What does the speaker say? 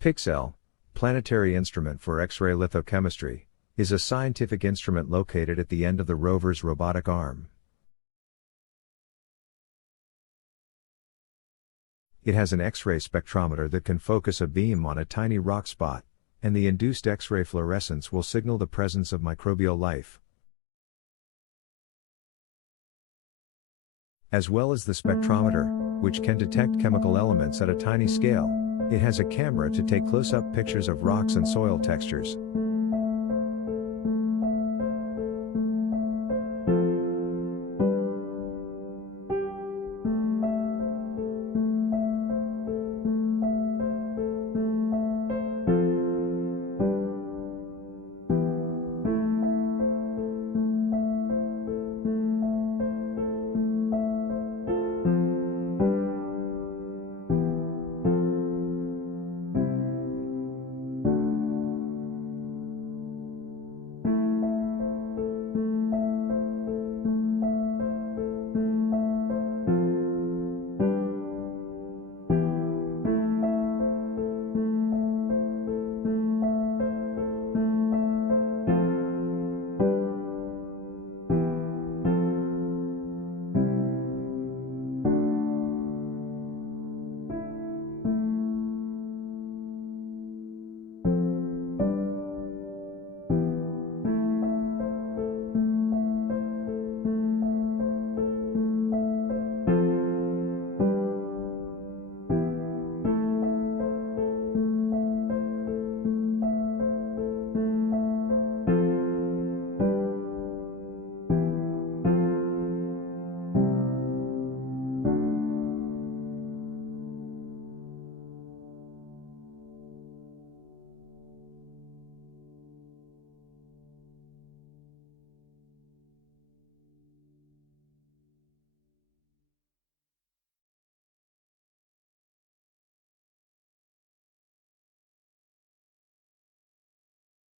PIXL, Planetary Instrument for X-ray Lithochemistry, is a scientific instrument located at the end of the rover's robotic arm. It has an X-ray spectrometer that can focus a beam on a tiny rock spot, and the induced X-ray fluorescence will signal the presence of microbial life. As well as the spectrometer, which can detect chemical elements at a tiny scale, it has a camera to take close-up pictures of rocks and soil textures.